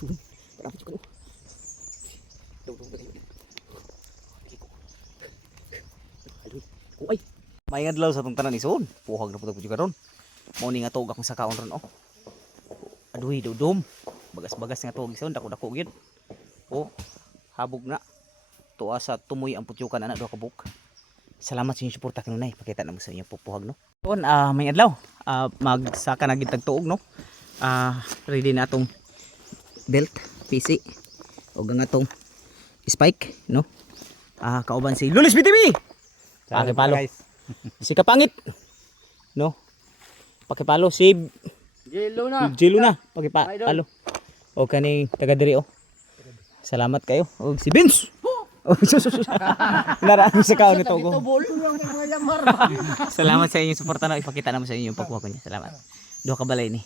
Cuman, parang juga no. Daw dali. Aduh, kuay. May adlaw sa tong tanan ison. Puhag na pud juga ron. Mao ni nga tuog akong sakaon ron oh. Aduh, dudom. Bagas-bagas nga tuog ison, dako-dako gyud. Oh, habog na. Tuwa sa tumoy ang putyukan ana duha ka buk. Salamat sa inyong suporta kanunay. Pakita na mo sa inyo pupuhag no. Doon may adlaw. Magsaka na gid tagtuog no. Ready na atong belt, PC. O nga atong spike no. Kauban si Lulis BTV. Pakipalo. Si Kapangit. No. Pakipalo si Jelo na. Pakipalo. O kani taga diri oh. Salamat kayo. O si Vince. Oh, naraan sa kaon nito ko. Salamat sa inyong suporta na ipakita naman sa inyo yung pagkuha ko niya. Salamat. Duha ka balay ni.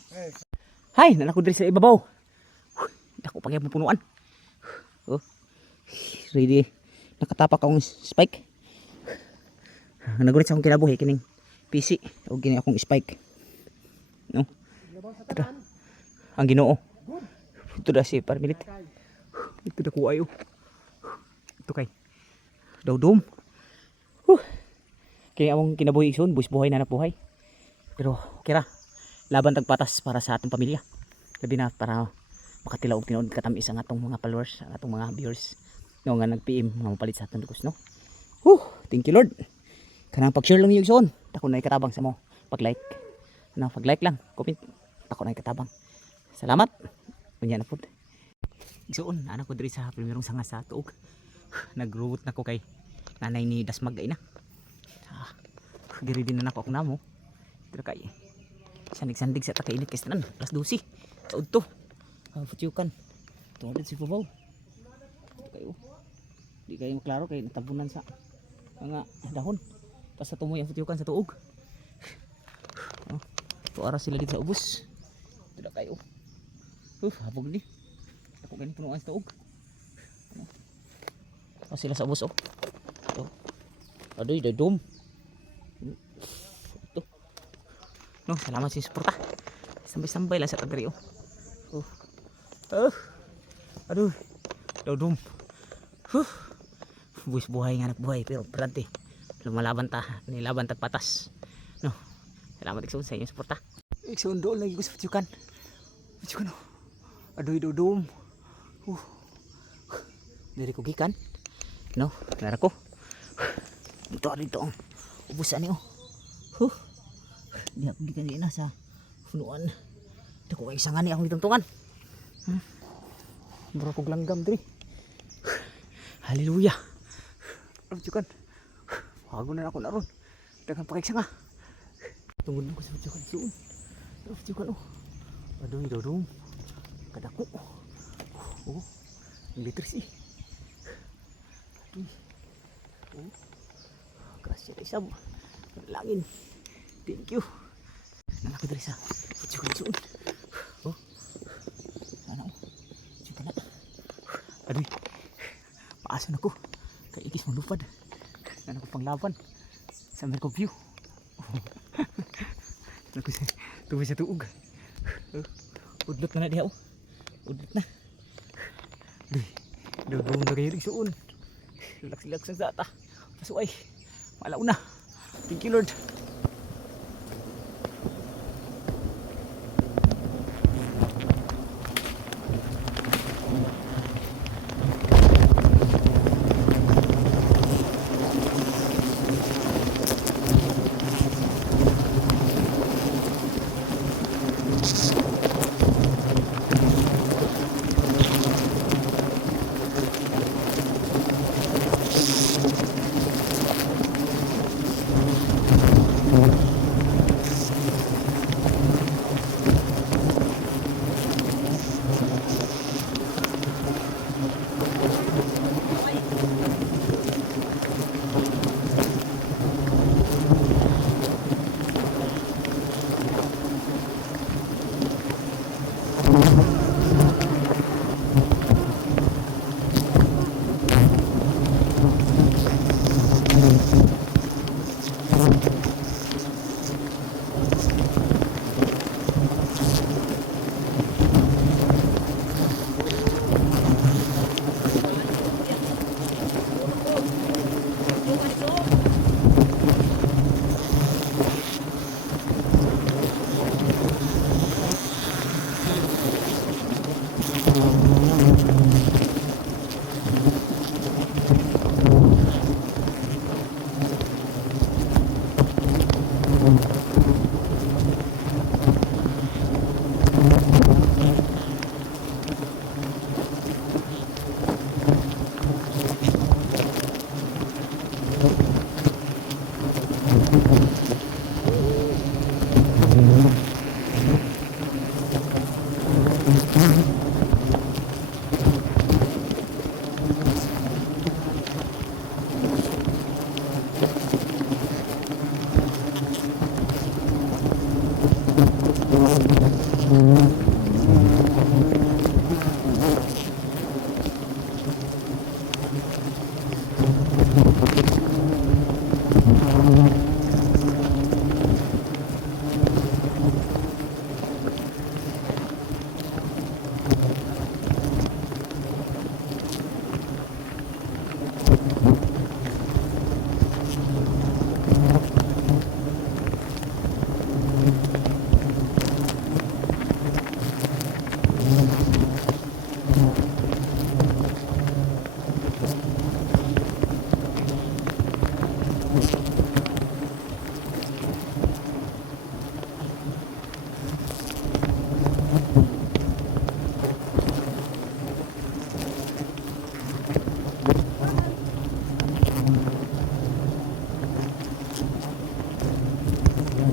Hay, nanako diri sa ibabaw. Dako pa gyud punuan. Oh. Ready. Nakatapak akong spike. Nagulit sa akong kinabuhi kining PC o gini akong spike. No. Ang Ginoo. Ito da si Parmilit. Ito da ko ayo. Ito kay Dawdom. Kaya among kinabuhi ison, buhay na nabuhay. Pero kira laban tagpatas para sa atong pamilya. Labi na para makatilaw og tinuod katamis ang atong mga followers, ang atong mga viewers. No nga nag-PM nga mapalit sa atong dugos no. Thank you Lord. Kanang pag-share lang niyo ison, tako na katabang sa mo. Pag-like. No, pag-like lang, comment. Tako na katabang. Salamat. Unya na pud. Igsoon, anak ko diri sa primerong sanga sa tuog. Nag-root na ko kay nanay ni Dasmag ay na. Diri din na ako akong namo. Dira kay sandig-sandig sa takainit kay tanan. Plus 12. Saud to. Futyukan. Tuod si Pubaw. Kayo. Di kayo maklaro kay natabunan sa mga dahon. Pas sa tumoy ang futyukan sa tuog. Tuara sila dito sa ubos. Dira kayo. Habog ni. Ako ganito punuan sa tuog. Sila sa ubos oh. Aduh, dadum. Ito. No, salamat sa suporta. Sambay-sambay lang sa tagari oh. Aduh. Dadum. Buhay nga anak buhay pero berarti lumalaban ta, nilaban ta patas. No. Salamat ikson sa inyong suporta. Ikson doon lagi ko sa futyukan. Futyukan oh. Aduh, dadum. Dari ko gikan. No, nara ko. Dito ang ubusan niyo. Di ako gikan na sa punuan. Dako kay sangan ni akong gituntungan. Mura kog langgam diri. Haleluya. Futyukan. Hago na ako naron. Daghang pakig sanga. Tungod na ko sa futyukan suon. Futyukan oh. Aduh, dodong. Kadako. Liters eh. Grasya tayo sab. Langin. Thank you. Nalaki dari sa futyukan suon. Ano? Futyukan na. Aduh. Paasan ako. Kay ikis malupad. Ano ko panglaban. Sa Merco View. Tuwi sa tuog. Udlot na diha oh. Udlot na. Dugong na kayo suon. Relax ang data. Pasuay. Malaw na. Thank you Lord.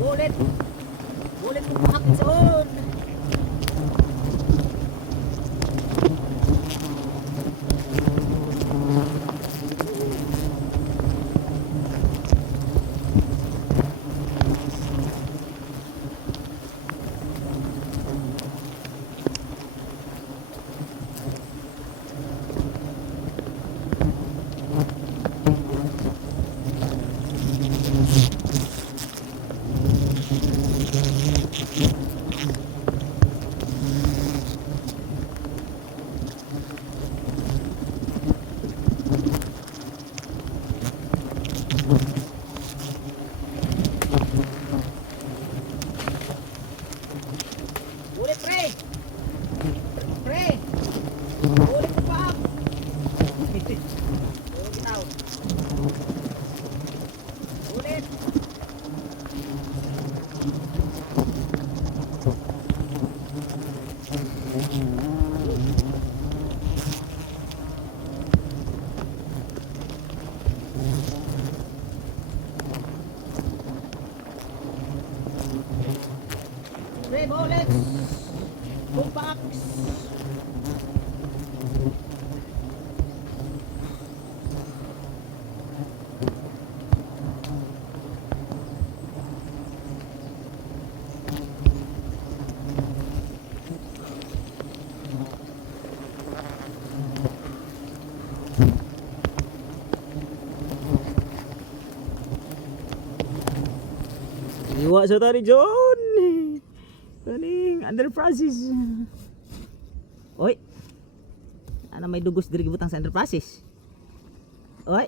Bulit. Bulit ko pakakit soon. Bulit pre. Pre. Bulit ko pa. Ginaw. Bulit. Pre, bulit. Bumpaks. Iwa sa tari John. Kaning under process. Oy. Ana may dugos diri gibutang sa under process. Oy.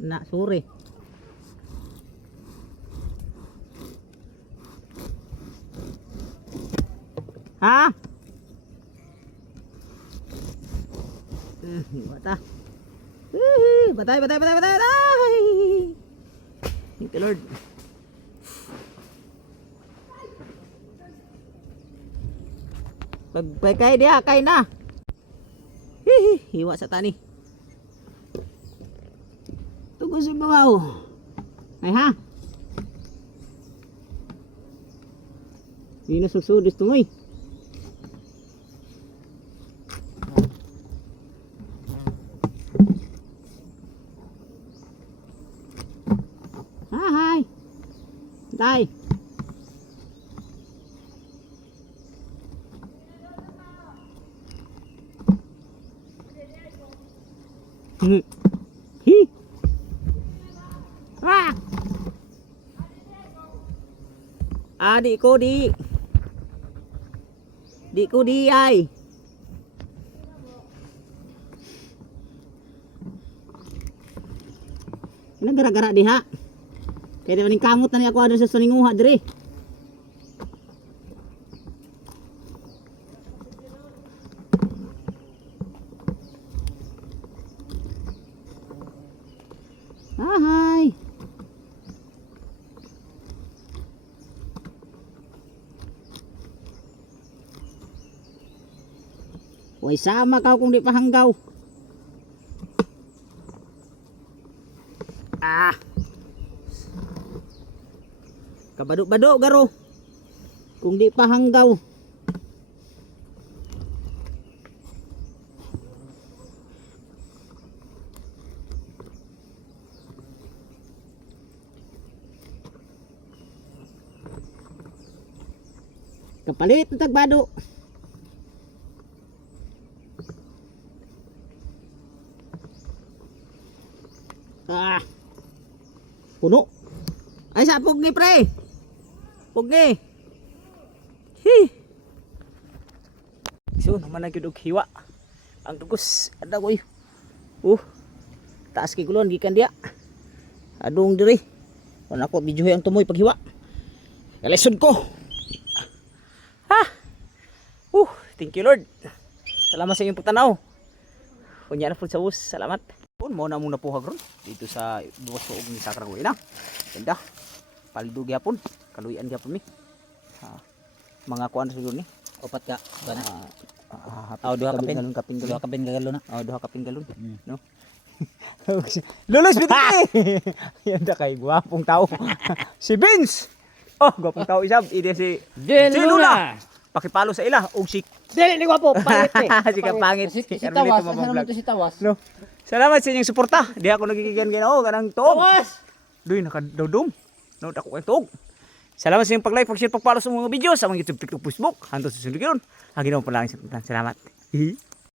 Na sore. Ha? Bata. Batay, batay, batay, batay, batay. Thank you, Lord. Pagpekay dia, kay na. Hiwa sa tani. Tugos sa babaw. Ay ha. Hindi na susudis tungoy. Hi. Tay. Hi. Ah. Adik ko di. Di ko di ay. Nagara-gara diha. Kaya maning kamot na ni ako adto sa suninguha dire. Uy, sama ka kung di pa hanggaw. Ah. Kabado-bado garo. Kung di pa hanggaw. Kapalit ng tagbado. Ah. Puno. Ay sa pugni pre. Pugni. Hi. So naman na gyud og hiwa. Ang dugos ada koy. Taas kay kulon gikan dia. Adung diri. Kun ako videohay ang tumoy paghiwa. Kalisod ko. Thank you Lord. Salamat sa inyong pagtanaw. Kunya na po sa us. Salamat. Mo na muna puhag ron dito sa buwas suog ni Sakragoy na. Ganda. Paldo gyapon. Kaluyan gyapon mi. Mga kuan siguro ni. Opat ka. Bana. Duha kapin galon. Duha kapin galon na. Duha kapin galon. No. Lulos bitaw ni. Yanda kay guwapong tao. Si Vince. Guwapong tao isab. Ide si Lula. Pakipalo sa ila og si Dili ni gwapo, pangit eh. Si kapangit. Si Tawas, asa naman to si Tawas? No. Salamat sa inyong suporta. Di ako nagigigan kanang tuog. Tawas! Duy nakadawdom. No, dako kay tuog. Salamat sa inyong pag-like, pag-share, pag-follow sa mga video sa mga YouTube, TikTok, Facebook. Hangtod sa sunod karon. Hangin mo pa lang sa salamat.